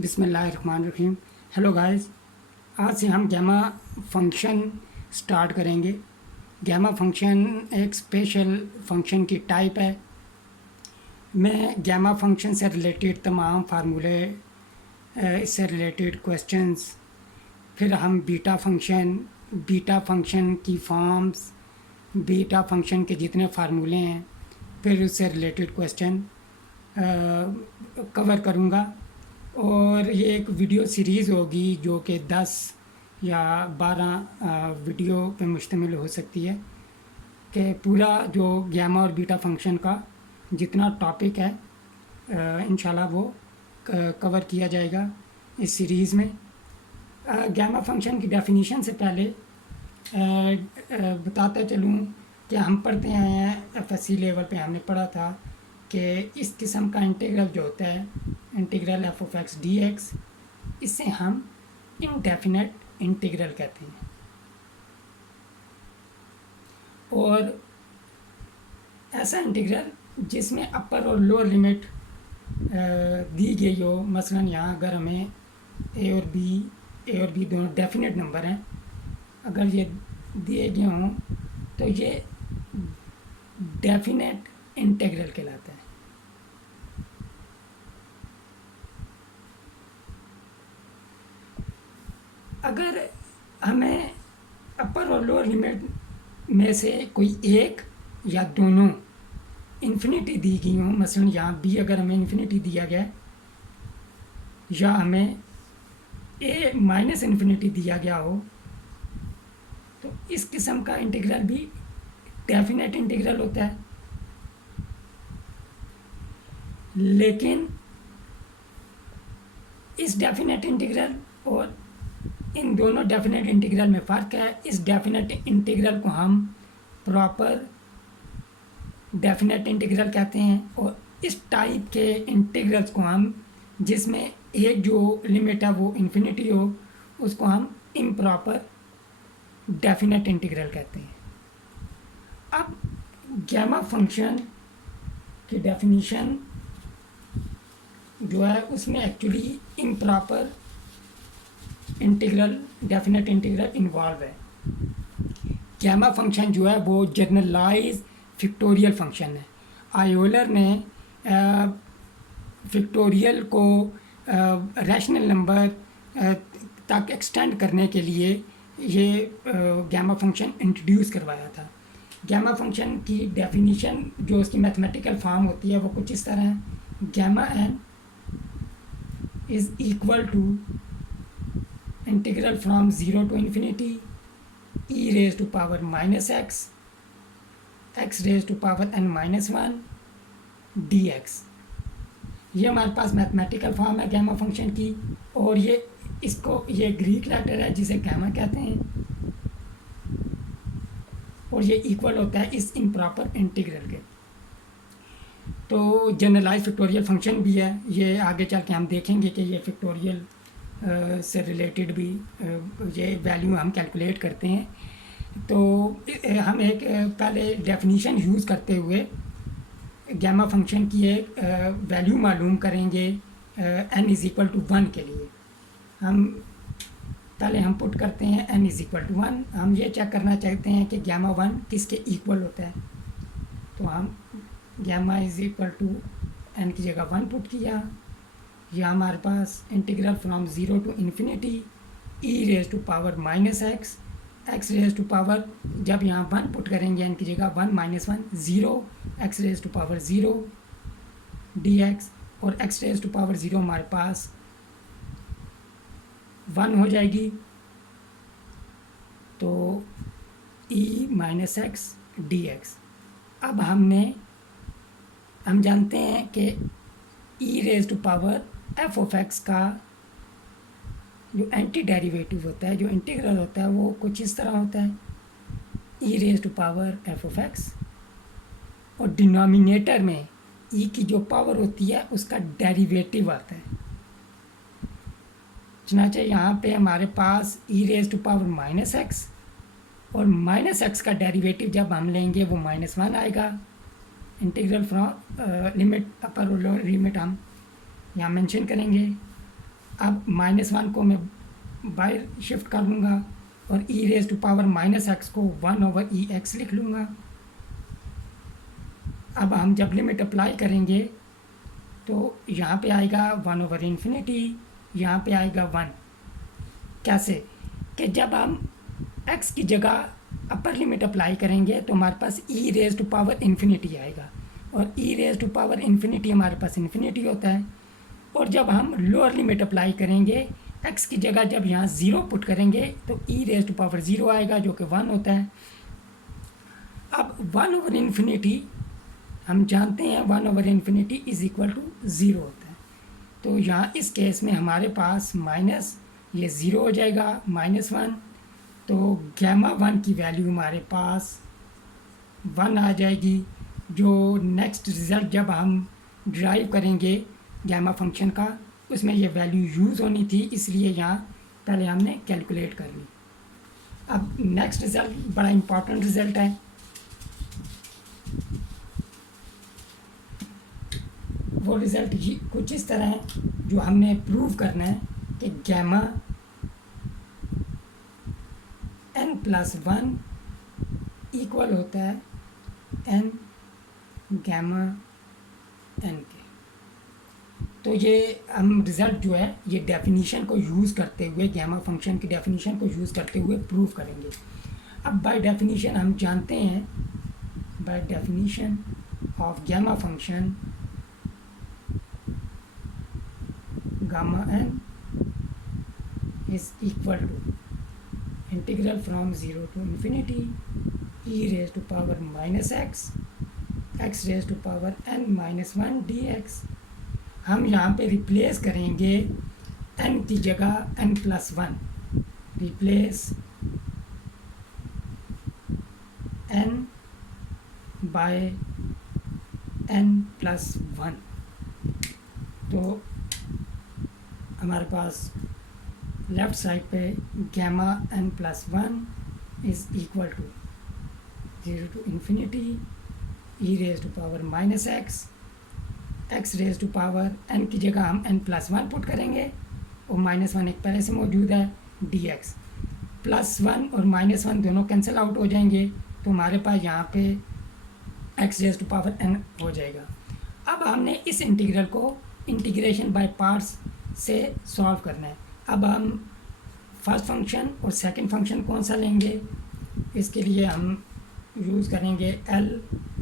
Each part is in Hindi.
बिस्मिल्लाहिर्रहमानिर्रहीम। हेलो गाइस, आज से हम गैमा फंक्शन स्टार्ट करेंगे। गैमा फंक्शन एक स्पेशल फंक्शन की टाइप है। मैं गैमा फंक्शन से रिलेटेड तमाम फार्मूले, इससे रिलेटेड क्वेश्चंस, फिर हम बीटा फंक्शन की फॉर्म्स, बीटा फंक्शन के जितने फार्मूले हैं, फिर उससे रिलेटेड क्वेश्चन कवर करूँगा। और ये एक वीडियो सीरीज़ होगी जो कि 10 या 12 वीडियो पे मुश्तमिल हो सकती है, कि पूरा जो गैमा और बीटा फंक्शन का जितना टॉपिक है इंशाल्लाह वो कवर किया जाएगा इस सीरीज़ में। गैमा फंक्शन की डेफिनीशन से पहले बताता चलूँ कि हम पढ़ते आए हैं, एफएससी लेवल पे हमने पढ़ा था कि इस किस्म का इंटीग्रल जो होता है, integral F of x d x, इसे हम इनडेफिनेट इंटीग्रल कहते हैं। और ऐसा इंटीग्रल जिसमें अपर और लोअर लिमिट दी गई हो, मसलन यहाँ अगर हमें ए और बी दोनों डेफिनेट नंबर हैं, अगर ये दिए गए हों तो ये डेफिनेट इंटीग्रल कहलाता है। अगर हमें अपर और लोअर लिमिट में से कोई एक या दोनों इन्फिनिटी दी गई हो, मसलन यहाँ बी अगर हमें इन्फिनिटी दिया गया या हमें ए माइनस इन्फिनिटी दिया गया हो, तो इस किस्म का इंटीग्रल भी डेफिनेट इंटीग्रल होता है। लेकिन इस डेफिनेट इंटीग्रल और इन दोनों डेफिनेट इंटीग्रल में फ़र्क है। इस डेफिनेट इंटीग्रल को हम प्रॉपर डेफिनेट इंटीग्रल कहते हैं, और इस टाइप के इंटीग्रल्स को हम, जिसमें एक जो लिमिट है वो इन्फिनिटी हो, उसको हम इम्प्रॉपर डेफिनेट इंटीग्रल कहते हैं। अब गैमा फंक्शन की डेफिनीशन जो है उसमें actually improper integral, definite integral involve है। गैमा फंक्शन जो है वो जनरलाइज फैक्टोरियल फंक्शन है। आयोलर ने फैक्टोरियल को रैशनल नंबर तक एक्सटेंड करने के लिए ये गैमा फंक्शन इंट्रोड्यूस करवाया था। गैमा फंक्शन की डेफिनीशन जो उसकी मैथमेटिकल फॉर्म होती है वो कुछ इस तरह है। Gamma n is equal to integral from 0 to infinity e raised to power minus x raised to power n minus 1 dx। ये हमारे पास मैथमेटिकल फॉर्म है गैमा फंक्शन की, और ये ग्रीक लेटर है जिसे गैमा कहते हैं, और ये इक्वल होता है इस इम्प्रॉपर इंटीग्रल के। तो जनरलाइज फैक्टोरियल फंक्शन भी है, ये आगे चल के हम देखेंगे कि ये फैक्टोरियल से रिलेटेड भी ये वैल्यू हम कैलकुलेट करते हैं। तो हम एक पहले डेफिनीशन यूज़ करते हुए गैमा फंक्शन की एक वैल्यू मालूम करेंगे n इज़ इक्वल टू 1 के लिए। हम पुट करते हैं n इज़ इक्वल टू 1। हम ये चेक करना चाहते हैं कि गैमा 1 किसके इक्वल होता है, तो हम gamma is equal to n की जगह 1 पुट किया। यह हमारे पास integral from 0 to infinity e raise to power minus x raise to power, जब यहाँ 1 पुट करेंगे n की जगह 1 minus 1 0, x raise to power 0 dx, और x रेज टू पावर 0 हमारे पास 1 हो जाएगी। तो e minus x d x. अब हम जानते हैं कि e raise to power f of x का जो एंटी डेरिवेटिव होता है, जो इंटीग्रल होता है, वो कुछ इस तरह होता है, e raise to power f of x, और डिनोमिनेटर में e की जो पावर होती है उसका डेरिवेटिव आता है। चुनांचे यहाँ पे हमारे पास e raise to power minus x, और माइनस एक्स का डेरिवेटिव जब हम लेंगे वो -1 आएगा। इंटीग्रल फ्रॉम लिमिट अपर और लोअर लिमिट हम यहाँ मेंशन करेंगे। अब -1 को मैं बाहर शिफ्ट कर लूँगा और ई रेज टू पावर -x को 1/(ex) लिख लूँगा। अब हम जब लिमिट अप्लाई करेंगे तो यहाँ पे आएगा 1/∞, यहाँ पे आएगा 1। कैसे कि जब हम x की जगह अपर लिमिट अप्लाई करेंगे तो हमारे पास ई रेज टू पावर इन्फिनिटी आएगा, और ई रेज टू पावर इन्फिनिटी हमारे पास इन्फिनिटी होता है। और जब हम लोअर लिमिट अप्लाई करेंगे, x की जगह जब यहाँ 0 पुट करेंगे तो ई रेज टू पावर 0 आएगा, जो कि 1 होता है। अब 1/∞ हम जानते हैं 1/∞ इज इक्वल टू 0 होता है। तो यहाँ इस केस में हमारे पास माइनस ये 0 हो जाएगा, -1, तो γ1 की वैल्यू हमारे पास 1 आ जाएगी। जो नेक्स्ट रिज़ल्ट जब हम ड्राइव करेंगे गैमा फंक्शन का, उसमें ये वैल्यू यूज़ होनी थी, इसलिए यहाँ पहले हमने कैलकुलेट कर ली। अब नेक्स्ट रिज़ल्ट बड़ा इम्पॉर्टेंट रिज़ल्ट है। वो रिज़ल्ट कुछ इस तरह है, जो हमने प्रूव करना है कि गैमा n+1 इक्वल होता है n गैमा n के। तो ये हम रिज़ल्ट जो है ये डेफिनीशन को यूज़ करते हुए, गैमा फंक्शन की डेफिनीशन को यूज़ करते हुए प्रूव करेंगे। अब बाय डेफिनीशन हम जानते हैं, by definition of gamma function gamma n is equal to integral from 0 to infinity e raise to power -x x raise to power n-1 dx। हम यहाँ पे रिप्लेस करेंगे n की जगह n+1, replace n bye n+1। तो हमारे पास लेफ़्ट साइड पे gamma n+1 is equal to 0 to infinity e raise to power -x x raise to power n की जगह हम n+1 पुट करेंगे, और -1 एक पहले से मौजूद है, dx। +1 और -1 दोनों कैंसिल आउट हो जाएंगे, तो हमारे पास यहाँ पे x raise to power n हो जाएगा। अब हमने इस इंटीग्रल को इंटीग्रेशन बाय पार्ट्स से सॉल्व करना है। अब हम फर्स्ट फंक्शन और सेकंड फंक्शन कौन सा लेंगे, इसके लिए हम यूज़ करेंगे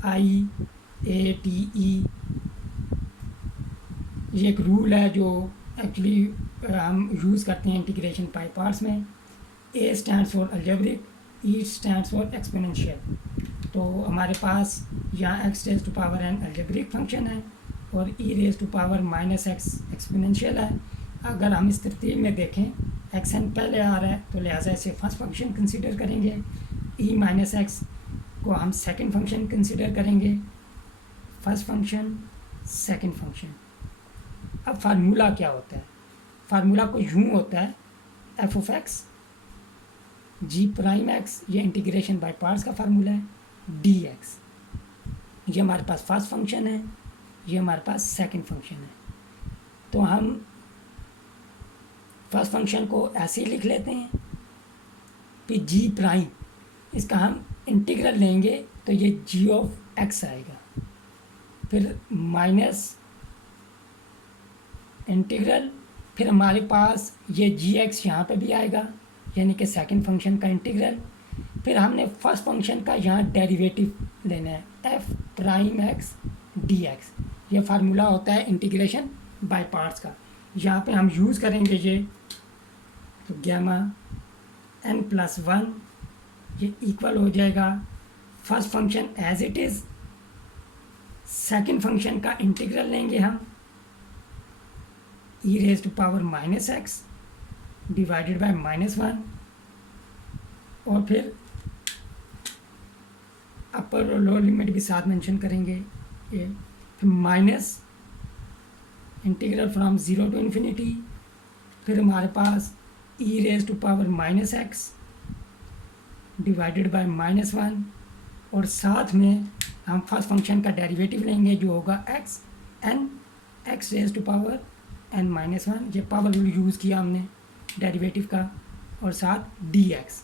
LIATE। ये एक रूल है जो एक्चुअली हम यूज़ करते हैं इंटीग्रेशन बाय पार्ट्स में। A stands for algebraic, E stands for exponential. तो हमारे पास यहाँ x raise to power n algebraic function है और e raise to power -x exponential है। अगर हम इस तरतीब में देखें, xn पहले आ रहा है, तो लिहाजा इसे फर्स्ट फंक्शन कंसीडर करेंगे, e-x को हम सेकंड फंक्शन कंसीडर करेंगे, फर्स्ट फंक्शन सेकंड फंक्शन। अब फार्मूला क्या होता है, फार्मूला को यूँ होता है f(x) g'(x), ये इंटीग्रेशन बाय पार्ट्स का फार्मूला है, dx। ये हमारे पास फर्स्ट फंक्शन है, ये हमारे पास सेकंड फंक्शन है। तो हम फर्स्ट फंक्शन को ऐसे ही लिख लेते हैं, फिर g', इसका हम इंटीग्रल लेंगे तो ये g(x) आएगा, फिर माइनस इंटीग्रल, फिर हमारे पास ये gx यहाँ पे भी आएगा, यानी कि सेकंड फंक्शन का इंटीग्रल। फिर हमने फर्स्ट फंक्शन का यहाँ डेरिवेटिव लेना है, f'(x) dx। ये फार्मूला होता है इंटीग्रेशन बाय पार्ट्स का। यहाँ पे हम यूज़ करेंगे ये, तो गैमा n+1 ये इक्वल हो जाएगा first function as it is, second function का इंटीग्रल लेंगे हम, e raise to power -x divided by -1, और फिर अपर और लोअर लिमिट भी साथ मेंशन करेंगे ये, फिर minus integral from 0 to infinity, फिर हमारे पास e raise to power -x divided by -1, और साथ में हम फर्स्ट फंक्शन का डेरिवेटिव लेंगे जो होगा x raise to power n minus one, ये पावर रूल यूज़ किया हमने डेरिवेटिव का, और साथ डी एक्स।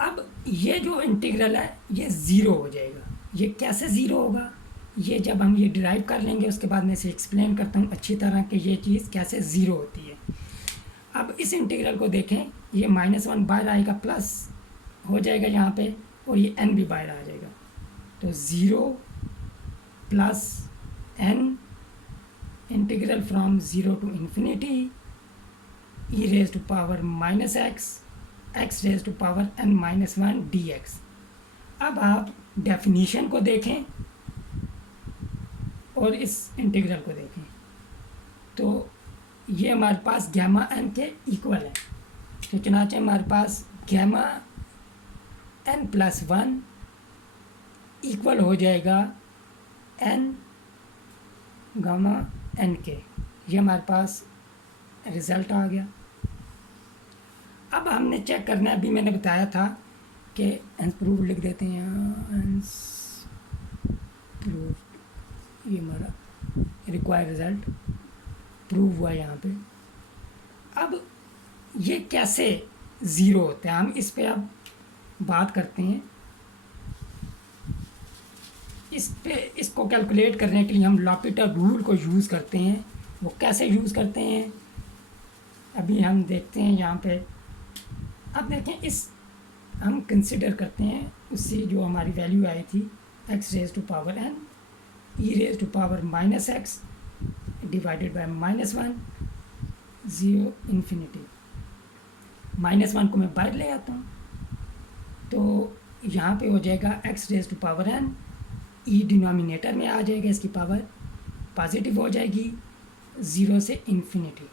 अब ये जो इंटीग्रल है ये ज़ीरो हो जाएगा। ये कैसे ज़ीरो होगा, ये जब हम ये डिराइव कर लेंगे उसके बाद मैं इसे एक्सप्लेन करता हूँ अच्छी तरह कि ये चीज़ कैसे ज़ीरो होती है। अब इस इंटीग्रल को देखें, ये -1 बाहर आएगा, प्लस हो जाएगा यहाँ पे, और ये n भी बाहर आ जाएगा। तो 0 plus n integral from 0 to infinity e raise to power minus x raise to power n-1 dx। अब आप डेफिनीशन को देखें और इस इंटीग्रल को देखें, तो ये हमारे पास गैमा n के इक्वल है। तो चुनांचे हमारे पास गैमा n+1 इक्वल हो जाएगा n गामा n के। ये हमारे पास रिज़ल्ट आ गया। अब हमने चेक करना है, अभी मैंने बताया था कि एंस प्रूव लिख देते हैं यहाँ, एंस प्रूव, ये हमारा रिक्वायर्ड रिज़ल्ट प्रूव हुआ यहाँ पे। अब ये कैसे ज़ीरो होता है, हम इस पे अब बात करते हैं। इसको कैलकुलेट करने के लिए हम लॉपिटर रूल को यूज़ करते हैं। वो कैसे यूज़ करते हैं अभी हम देखते हैं यहाँ पे। अब देखें, इस हम कंसिडर करते हैं उससे जो हमारी वैल्यू आई थी x raise to power n e raise to power minus x divided by -1 0 infinity. -1 को मैं बाहर ले आता हूँ, तो यहाँ पे हो जाएगा x raise to power n, e denominator में आ जाएगा, इसकी पावर पॉजिटिव हो जाएगी 0 से इन्फिनिटी।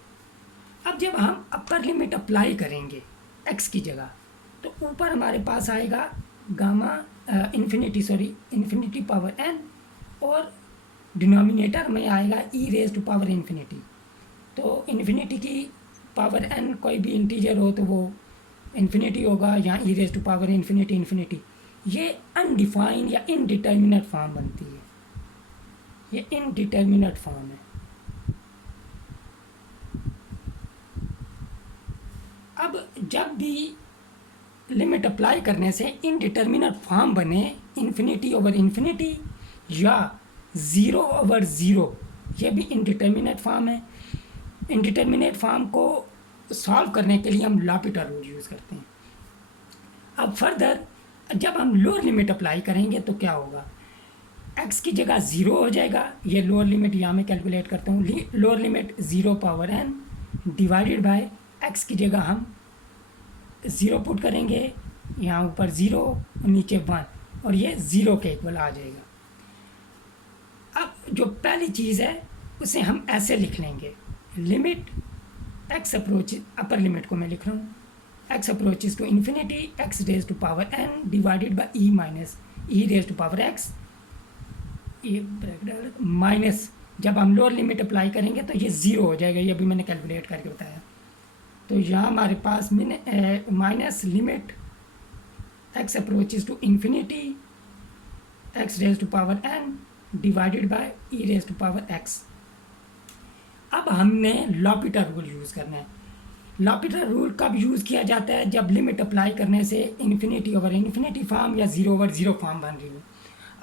अब जब हम अपर लिमिट अप्लाई करेंगे x की जगह, तो ऊपर हमारे पास आएगा गामा इन्फिनिटी पावर n, और डिनोमिनेटर में आएगा e raise to power infinity. तो इन्फिनिटी की पावर n कोई भी इंटीजर हो तो वो इन्फिनिटी होगा, यहाँ e raise to power infinity. ये अनडिफाइन या इनडिटर्मिनेट फॉर्म बनती है, ये इनडिटर्मिनेट फॉर्म है। अब जब भी लिमिट अप्लाई करने से इनडिटर्मिनेट फॉर्म बने, इन्फिनिटी ओवर इन्फिनिटी या 0 ओवर 0, ये भी इनडिटर्मिनेट फॉर्म है। इनडिटर्मिनेट फॉर्म को सॉल्व करने के लिए हम लॉपिटर रूल यूज़ करते हैं। अब फर्दर जब हम लोअर लिमिट अप्लाई करेंगे तो क्या होगा, x की जगह 0 हो जाएगा। ये लोअर लिमिट यहाँ मैं कैलकुलेट करता हूँ, lower limit 0 power n divided bye x की जगह हम 0 पुट करेंगे, यहाँ ऊपर 0 और नीचे 1, और ये 0 के इक्वल आ जाएगा। अब जो पहली चीज़ है उसे हम ऐसे लिख लेंगे, limit x approach, upper limit को मैं लिख रहा हूँ, x approaches to infinity x raise to power n divided by e minus e raise to power x, ये माइनस जब हम लोअर लिमिट अप्लाई करेंगे तो ये 0 हो जाएगा। ये भी मैंने कैलकुलेट करके बताया। तो यहाँ हमारे पास minus limit x approaches to infinity x raise to power n divided by e raise to power x। अब हमने लॉपिटर रूल यूज़ करना है। लॉपिटर रूल कब यूज़ किया जाता है, जब लिमिट अप्लाई करने से इन्फिनिटी ओवर इन्फिनिटी फॉर्म या 0 ओवर 0 फॉर्म बन रही हो।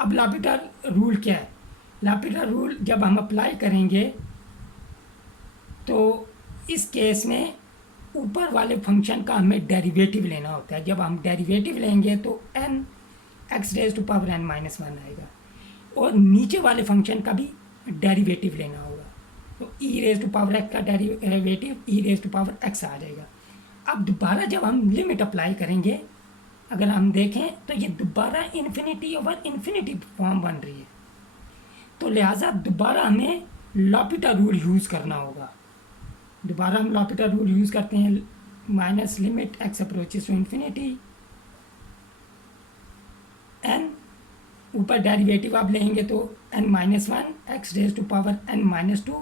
अब लॉपिटर रूल क्या है, लॉपिटर रूल जब हम अप्लाई करेंगे तो इस केस में ऊपर वाले फंक्शन का हमें डेरिवेटिव लेना होता है। जब हम डेरिवेटिव लेंगे तो n x raise to power n-1 आएगा, और नीचे वाले फंक्शन का भी डेरिवेटिव लेना होगा। तो e raise to power x का derivative e raise to power x आ जाएगा। अब दोबारा जब हम लिमिट अप्लाई करेंगे, अगर हम देखें तो ये दोबारा इन्फिनिटी ओवर इन्फिनिटी फॉर्म बन रही है, तो लिहाजा दोबारा हमें लॉपिटर रूल यूज़ करना होगा। दोबारा हम लॉपिटर रूल यूज़ करते हैं, minus limit x approaches to infinity n, ऊपर डेरिवेटिव आप लेंगे तो n-1 x raise to power n-2,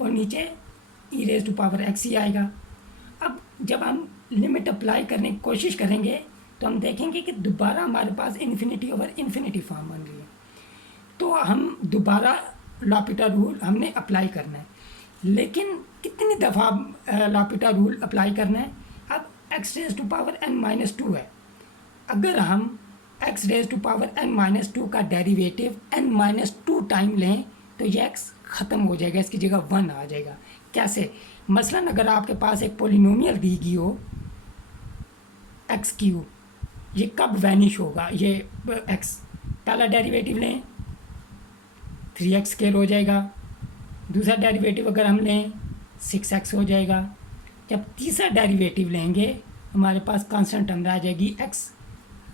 और नीचे e raise to power x ही आएगा। अब जब हम लिमिट अप्लाई करने की कोशिश करेंगे तो हम देखेंगे कि दोबारा हमारे पास इन्फिनिटी ओवर इन्फिनिटी फॉर्म बन रही है। तो हम दोबारा लॉपिटा रूल हमने अप्लाई करना है, लेकिन कितनी दफ़ा लॉपिटा रूल अप्लाई करना है? अब x raise to power n minus two है, अगर हम x raise to power n minus two का derivative n minus two time लें तो ये x ख़त्म हो जाएगा, इसकी जगह 1 आ जाएगा। कैसे? मसलन अगर आपके पास एक पोलिनोमियल दी गई हो एक्स क्यूब, ये कब वैनिश होगा? ये एक्स, पहला डेरिवेटिव लें 3x स्क्वायर हो जाएगा, दूसरा डेरिवेटिव अगर हम लें 6x हो जाएगा, जब तीसरा डेरिवेटिव लेंगे हमारे पास कांस्टेंट टर्म आ जाएगी, x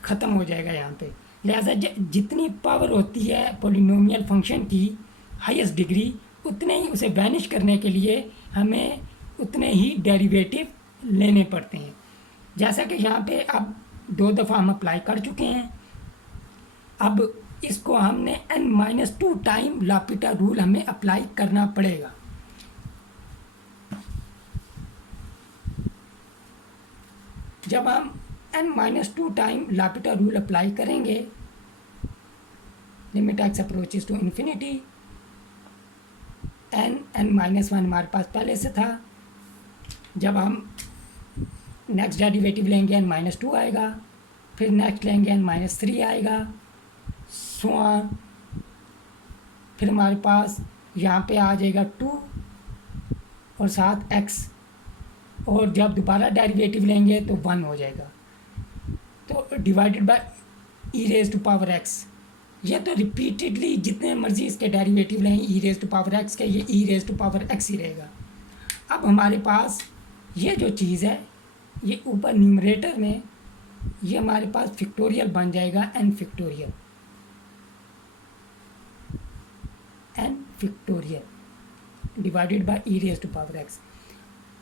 ख़त्म हो जाएगा यहाँ पे। लिहाजा जितनी पावर होती है पोलिनोमियल फंक्शन की हाईएस्ट डिग्री, उतने ही उसे वैनिश करने के लिए हमें उतने ही डेरिवेटिव लेने पड़ते हैं। जैसा कि यहाँ पे अब 2 दफ़ा हम अप्लाई कर चुके हैं, अब इसको हमने n-2 टाइम लॉपिटा रूल हमें अप्लाई करना पड़ेगा। जब हम n-2 time L'Hopital rule apply करेंगे, limit x approaches to infinity, n-1 हमारे पास पहले से था, जब हम नेक्स्ट डेरिवेटिव लेंगे n-2 आएगा, फिर नेक्स्ट लेंगे n-3 आएगा, सो ऑन, फिर हमारे पास यहाँ पे आ जाएगा 2 और साथ x, और जब दोबारा डेरिवेटिव लेंगे तो 1 हो जाएगा, तो divided by e raise to power x। ये तो रिपीटेडली जितने मर्जी इसके डेरिवेटिव लें e raise to power x के, ये e raise to power x ही रहेगा। अब हमारे पास ये जो चीज़ है, ये ऊपर न्यूमरेटर में ये हमारे पास फैक्टोरियल बन जाएगा, n factorial divided by e raise to power x।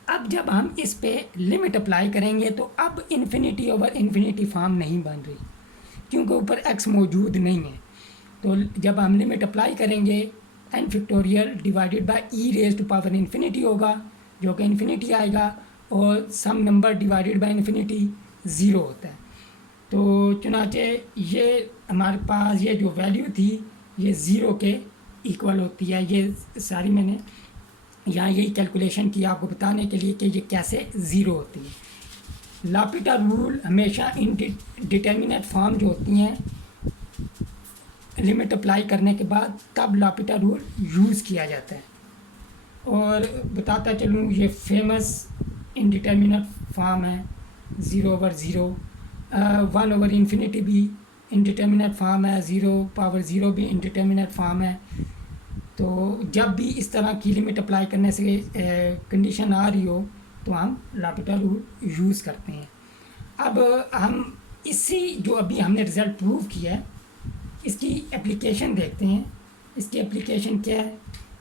अब जब हम इस पे लिमिट अप्लाई करेंगे तो अब इन्फिनिटी ओवर इन्फिनिटी फॉर्म नहीं बन रही, क्योंकि ऊपर x मौजूद नहीं है। तो जब हम लिमिट अप्लाई करेंगे n factorial divided by e raise to power infinity होगा, जो कि इन्फिनिटी आएगा, और some number divided by infinity 0 होता है। तो चुनाचे ये हमारे पास ये जो वैल्यू थी ये 0 के इक्वल होती है। ये सारी मैंने यहाँ यही कैलकुलेशन की आपको बताने के लिए कि ये कैसे 0 होती है। लॉपिटा रूल हमेशा इनडिटर्मिनेट फॉर्म जो होती हैं लिमिट अप्लाई करने के बाद तब लॉपिटा रूल यूज़ किया जाता है। और बताता चलूँ ये फेमस इनडिटर्मिनेट फॉर्म है 0/0, 1/इन्फिनिटी भी इनडिटर्मिनेट फॉर्म है, 0/0 भी इनडिटर्मिनेट फॉर्म है। तो जब भी इस तरह की लिमिट अप्लाई करने से कंडीशन आ रही हो तो हम लॉपिटा रूल यूज़ करते हैं। अब हम इसी जो अभी हमने रिज़ल्ट प्रूव किया है इसकी एप्लीकेशन देखते हैं। इसकी एप्लीकेशन क्या है?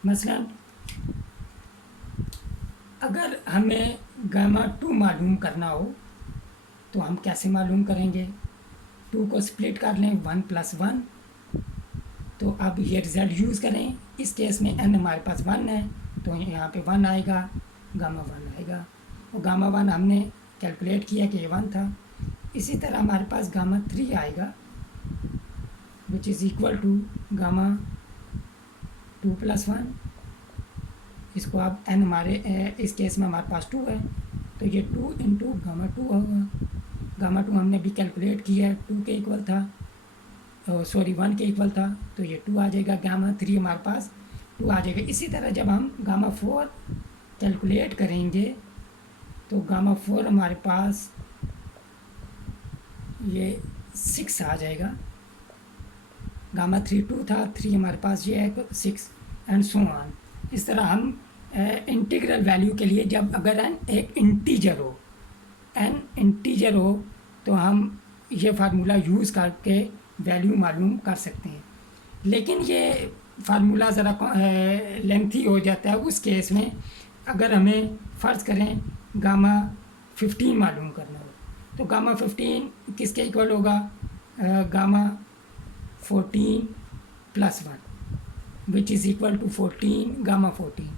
मसलन अगर हमें गामा 2 मालूम करना हो तो हम कैसे मालूम करेंगे? 2 को स्प्लिट कर लें 1 + 1, तो अब ये रिज़ल्ट यूज़ करें। इस केस में n हमारे पास 1 है तो यहाँ पे 1 आएगा, गामा 1 आएगा, और गामा 1 हमने कैलकुलेट किया कि ये 1 था। इसी तरह हमारे पास गामा 3 आएगा which is equal to gamma 2 + 1। इसको अब n हमारे इस केस में हमारे पास 2 है तो ये 2 × गामा 2 होगा। गामा 2 हमने भी कैलकुलेट किया, 2 के इक्वल था, 1 के इक्वल था, तो ये 2 आ जाएगा। गामा 3 हमारे पास 2 आ जाएगा। इसी तरह जब हम गामा 4 कैलकुलेट करेंगे तो गामा 4 हमारे पास ये 6 आ जाएगा। गामा 3 2 था, 3 हमारे पास ये है 6 एंड सो ऑन। इस तरह हम इंटीग्रल वैल्यू के लिए जब अगर n एक इंटीजर हो तो हम ये फार्मूला यूज़ करके वैल्यू मालूम कर सकते हैं। लेकिन ये फार्मूला ज़रा लेंथी हो जाता है उस केस में अगर हमें फ़र्ज़ करें गामा 15 मालूम करना हो तो गामा 15 किसके इक्वल होगा? Gamma 14 + 1 which is equal to 14 gamma 14।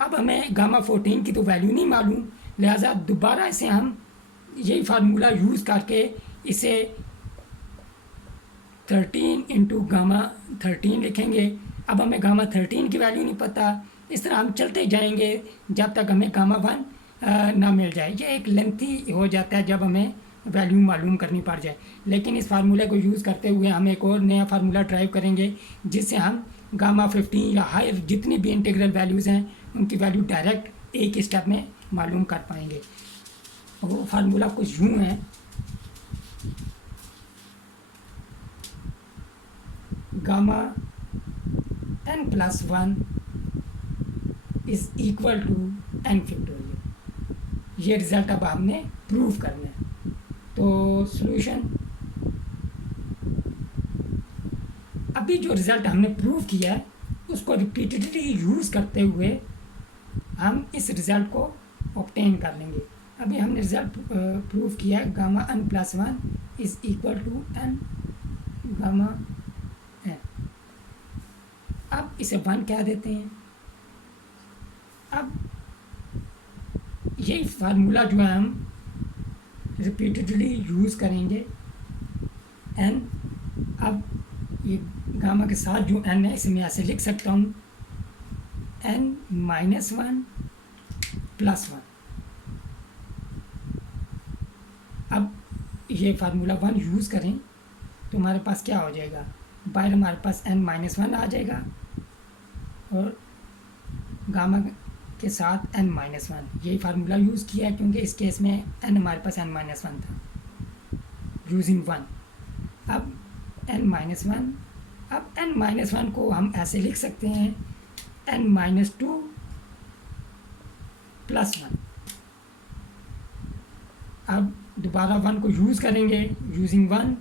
अब हमें गामा 14 की तो वैल्यू नहीं मालूम, लिहाजा दोबारा इसे हम यही फार्मूला यूज़ करके इसे 13 × गामा 13 लिखेंगे अब हमें गामा 13 की वैल्यू नहीं पता। इस तरह हम चलते जाएंगे जब तक हमें गामा 1 ना मिल जाए। ये एक लेंथी हो जाता है जब हमें वैल्यू मालूम करनी पड़ जाए। लेकिन इस फार्मूले को यूज़ करते हुए हम एक और नया फार्मूला ड्राइव करेंगे जिससे हम गामा 15 या हायर जितनी भी इंटीग्रल वैल्यूज़ हैं उनकी वैल्यू डायरेक्ट एक ही स्टेप में मालूम कर पाएंगे। वो फार्मूला कुछ यूँ है, gamma n+1 is equal to n factorial. ये रिज़ल्ट अब हमने प्रूव करना है। तो सॉल्यूशन, अभी जो रिज़ल्ट हमने प्रूव किया है उसको रिपीटेडली यूज़ करते हुए हम इस रिज़ल्ट को ऑब्टेन कर लेंगे। अभी हमने रिज़ल्ट प्रूव किया है gamma n+1 is equal to n gamma n। अब इसे 1 कह देते हैं। अब यही फार्मूला जो है हम रिपीटेडली यूज़ करेंगे n। अब ये गामा के साथ जो n है इसे मैं ऐसे लिख सकता हूँ n-1 + 1। अब ये फार्मूला 1 यूज़ करें तो हमारे पास क्या हो जाएगा, बाहर हमारे पास n-1 आ जाएगा और गामा के साथ n-1। यही फार्मूला यूज़ किया है क्योंकि इस केस में n हमारे पास n-1 था यूजिंग 1। अब n-1, अब n-1 को हम ऐसे लिख सकते हैं n-2 + 1। अब दोबारा 1 को यूज़ करेंगे यूजिंग 1।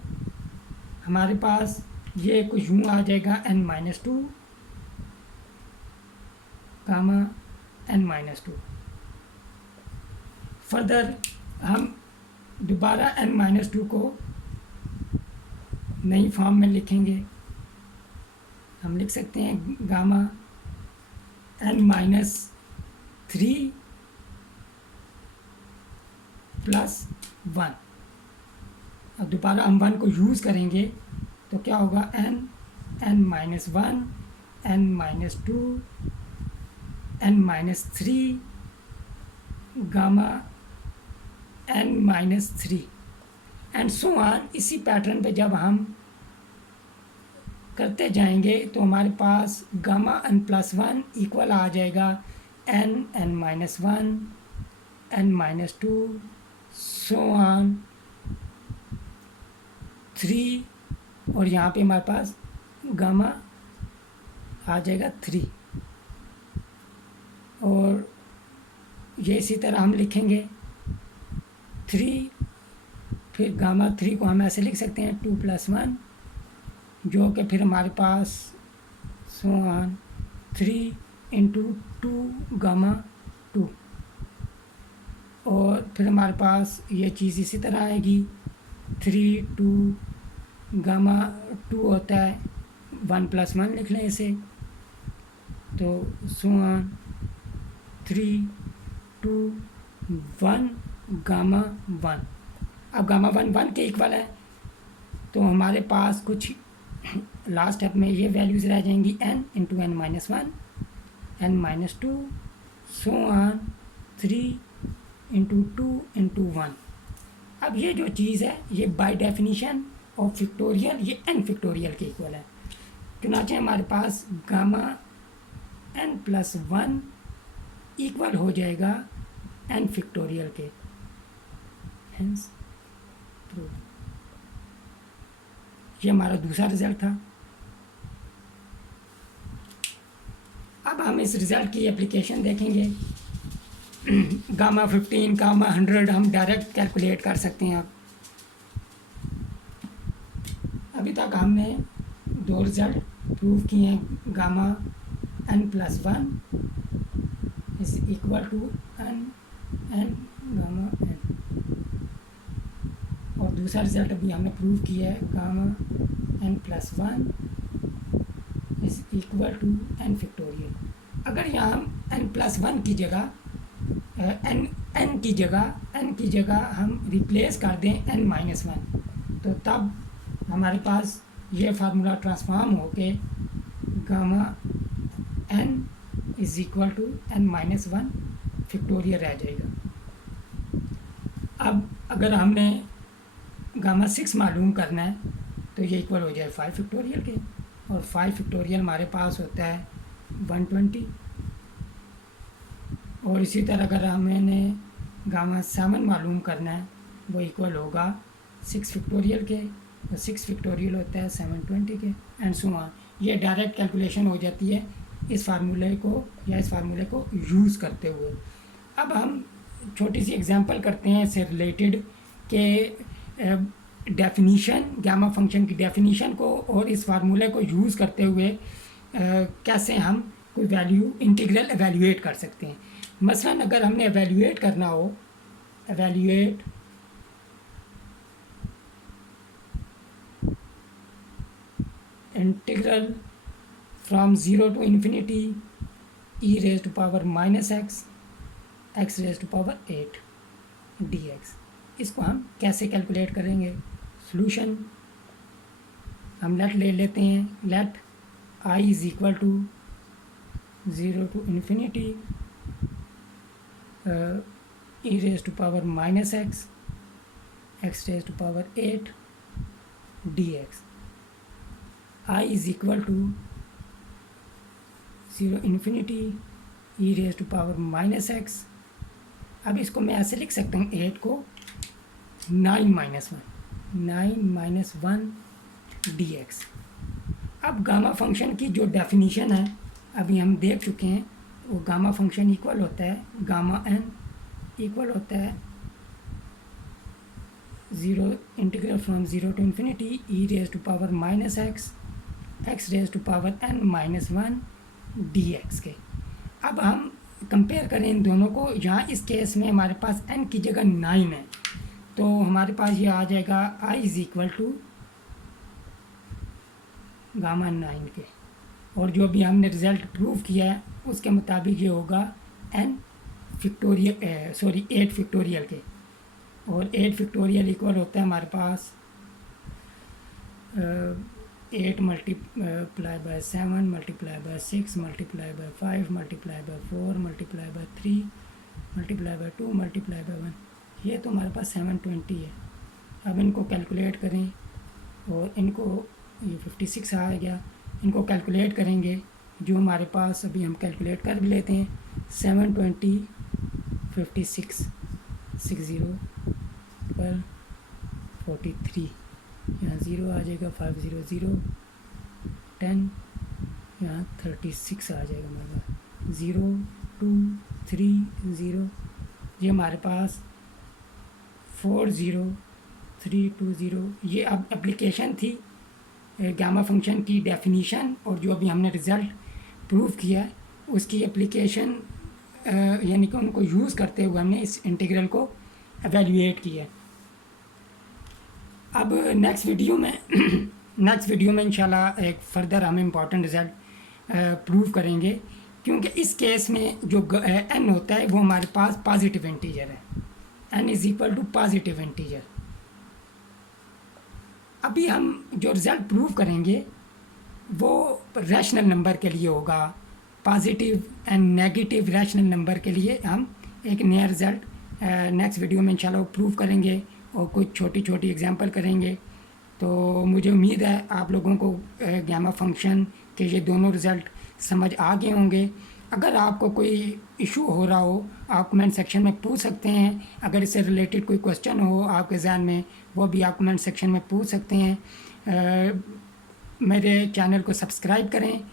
हमारे पास ये कुछ यूँ आ जाएगा n-2 गामा n-2। फर्दर हम दोबारा n-2 को नई फॉर्म में लिखेंगे। हम लिख सकते हैं गामा n-3 + 1। अब दोबारा हम 1 को यूज़ करेंगे तो क्या होगा n-1 n-2 n-3 gamma n-3 and so on. इसी पैटर्न पे जब हम करते जाएंगे तो हमारे पास गामा n+1 इक्वल आ जाएगा n-1 n-2 सो ऑन 3 और यहाँ पे हमारे पास गामा आ जाएगा 3। और ये इसी तरह हम लिखेंगे 3, फिर गामा 3 को हम ऐसे लिख सकते हैं 2 + 1 जो कि फिर हमारे पास सो ऑन 3 × 2 गामा 2। और फिर हमारे पास ये चीज़ इसी तरह आएगी 3 2 गामा 2 होता है 1 + 1 लिख लें इसे। तो सो ऑन 3 2 1 गामा 1। अब गामा 1 के इक्वल है तो हमारे पास कुछ लास्ट स्टेप में ये वैल्यूज़ रह जाएंगी n × n-1 n-2 so on 3 × 2 × 1। अब ये जो चीज़ है ये बाय डेफिनेशन ऑफ फैक्टोरियल ये n फैक्टोरियल के इक्वल है। चुनांचे हमारे पास गामा n+1 इक्वल हो जाएगा n फैक्टोरियल के। हेंस ये हमारा दूसरा रिज़ल्ट था। अब हम इस रिज़ल्ट की एप्लीकेशन देखेंगे। गामा 15 गामा 100 हम डायरेक्ट कैलकुलेट कर सकते हैं। अब अभी तक हमने 2 रिज़ल्ट प्रूव किए हैं, gamma n+1 is equal to n gamma n। और दूसरा रिज़ल्ट अभी हमने प्रूव किया है gamma n+1 is equal to n factorial. अगर यहाँ हम n+1 की जगह n की जगह हम रिप्लेस कर दें n-1 तो तब हमारे पास ये फार्मूला ट्रांसफॉर्म होके gamma n is equal to n-1 factorial रह जाएगा। अब अगर हमने गामा 6 मालूम करना है तो ये इक्वल हो जाए 5 फैक्टोरियल के, और 5 फैक्टोरियल हमारे पास होता है 120। और इसी तरह अगर हमें गामा 7 मालूम करना है वो इक्वल होगा 6 फैक्टोरियल के, तो 6 फैक्टोरियल होता है 720 के, एंड सो ऑन। ये डायरेक्ट कैलकुलेशन हो जाती है इस फार्मूले को या इस फार्मूले को यूज़ करते हुए। अब हम छोटी सी एग्जांपल करते हैं इससे रिलेटेड के डेफिनीशन, गामा फंक्शन की डेफिनीशन को और इस फार्मूले को यूज़ करते हुए कैसे हम कोई वैल्यू इंटीग्रल एवेल्यूएट कर सकते हैं। मसलन अगर हमने एवेल्यूएट करना हो, evaluate integral from 0 to infinity e raised to power minus x x raised to power 8 dx, इसको हम कैसे कैलकुलेट करेंगे। सॉल्यूशन हम लेट ले लेते हैं, let I is equal to 0 to infinity e raised to power minus x x raised to power 8 dx। I is equal to 0 infinity e raised to power minus x। अब इसको मैं ऐसे लिख सकता हूँ 8 को 9-1 dx। अब गामा फंक्शन की जो डेफिनीशन है अभी हम देख चुके हैं, वो गामा फंक्शन इक्वल होता है गामा n इक्वल होता है 0 integral from 0 to infinity e raised to power minus x x raised to power n-1 dx के। अब हम कंपेयर करें इन दोनों को, यहाँ इस केस में हमारे पास n की जगह 9 है, तो हमारे पास ये आ जाएगा I is equal to gamma 9 के, और जो अभी हमने रिज़ल्ट प्रूव किया है उसके मुताबिक ये होगा n फैक्टोरियल 8 फैक्टोरियल के, और 8 फैक्टोरियल इक्वल होता है हमारे पास 8 multiply by 7 multiply by 6 multiply by 5 multiply by 4 multiply by 3 multiply by 2 multiply by 1, ये तो हमारे पास 720 है। अब इनको कैलकुलेट करें और इनको ये 56 आ गया, इनको कैलकुलेट करेंगे जो हमारे पास अभी हम कैलकुलेट कर भी लेते हैं 720 56 60 पर 43, यहाँ 0 आ जाएगा 500 10, यहाँ 36 आ जाएगा हमारे पास 0 2 3 0, ये हमारे पास 40320। ये अब एप्लीकेशन थी गामा फंक्शन की डेफिनीशन, और जो अभी हमने रिज़ल्ट प्रूव किया है उसकी एप्लीकेशन यानी कि उनको यूज़ करते हुए हमने इस इंटीग्रल को एवेल्यूएट किया। अब नेक्स्ट वीडियो में इंशाल्लाह एक फ़र्दर हम इम्पॉर्टेंट रिज़ल्ट प्रूव करेंगे, क्योंकि इस केस में जो n होता है वो हमारे पास पॉजिटिव इंटीजर है, n is equal to positive integer. अभी हम जो रिज़ल्ट प्रूव करेंगे वो रैशनल नंबर के लिए होगा, positive and negative rational number के लिए हम एक नया रिज़ल्ट नेक्स्ट वीडियो में इंशाल्लाह प्रूव करेंगे और कुछ छोटी छोटी एग्जांपल करेंगे। तो मुझे उम्मीद है आप लोगों को गामा फंक्शन के ये दोनों रिज़ल्ट समझ आ गए होंगे। अगर आपको कोई इशू हो रहा हो आप कमेंट सेक्शन में पूछ सकते हैं, अगर इससे रिलेटेड कोई क्वेश्चन हो आपके ज़हन में वो भी आप कमेंट सेक्शन में पूछ सकते हैं। मेरे चैनल को सब्सक्राइब करें,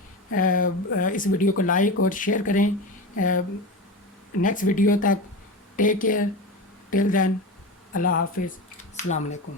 इस वीडियो को लाइक और शेयर करें। नेक्स्ट वीडियो तक टेक केयर, टिल देन अल्लाह हाफिज़, अस्सलाम वालेकुम।